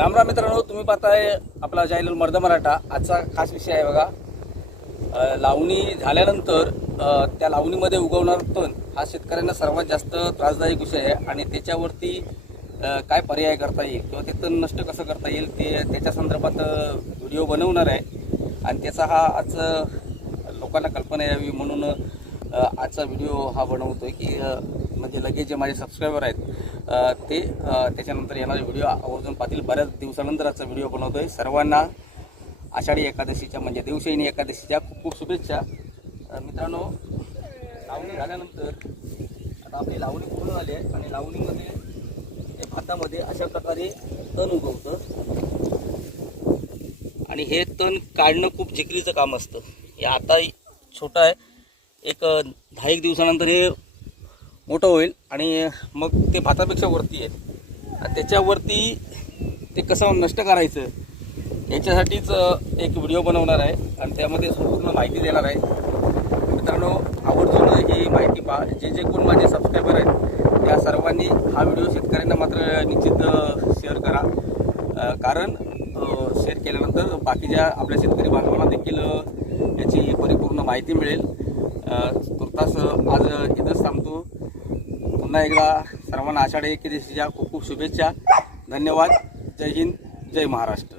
राम राम मित्रांनो, तुम्ही पाहताय आपला चॅनल मर्द मराठा। आजचा खास विषय आहे बघा, लावणी झाल्यानंतर त्या लावणीमध्ये उगवणार तण हा शेतकऱ्यांना सर्वात जास्त त्रासदायक विषय आहे आणि त्याच्यावरती काय पर्याय करता येईल किंवा ते तण नष्ट कसं करता येईल त्याच्या संदर्भात व्हिडिओ बनवणार आहे आणि त्याचा हा आज लोकांना कल्पना यावी म्हणून आजचा व्हिडिओ हा बनवतोय की म्हणजे लगेच जे माझे सबस्क्रायबर आहेत ते त्याच्यानंतर येणारे व्हिडिओ आवर्जून पाहतील। बऱ्याच दिवसानंतर आजचा व्हिडिओ बनवतोय। सर्वांना आषाढी एकादशीच्या म्हणजे देवशयनी एकादशीच्या खूप खूप शुभेच्छा। मित्रांनो, लावणी झाल्यानंतर आता आपली लावणी पूर्ण झाली आहे आणि लावणीमध्ये भातामध्ये अशा प्रकारे तण उगवतं आणि हे तण काढणं खूप जिकिरीचं काम असतं। हे आता छोटं आहे, एक 10 दिवसानंतर हे मोठं होईल आणि मग ते भातापेक्षा वरती आहे। त्याच्यावरती ते कसं नष्ट करायचं याच्यासाठीच एक व्हिडिओ बनवणार आहे आणि त्यामध्ये संपूर्ण माहिती देणार आहे। मित्रांनो, आवर्जून ही माहिती पहा। जे कोण माझे सबस्क्रायबर आहेत त्या सर्वांनी हा व्हिडिओ शेतकऱ्यांना मात्र निश्चित शेअर करा, कारण शेअर केल्यानंतर बाकीच्या आपल्या शेतकरी बांधवांना देखील याची परिपूर्ण माहिती मिळेल। तुर्तास आज इथंच थांबतो। पुन्हा एकदा सर्वांना आषाढी एकादशीच्या खूप खूप शुभेच्छा। धन्यवाद। जय हिंद, जय महाराष्ट्र।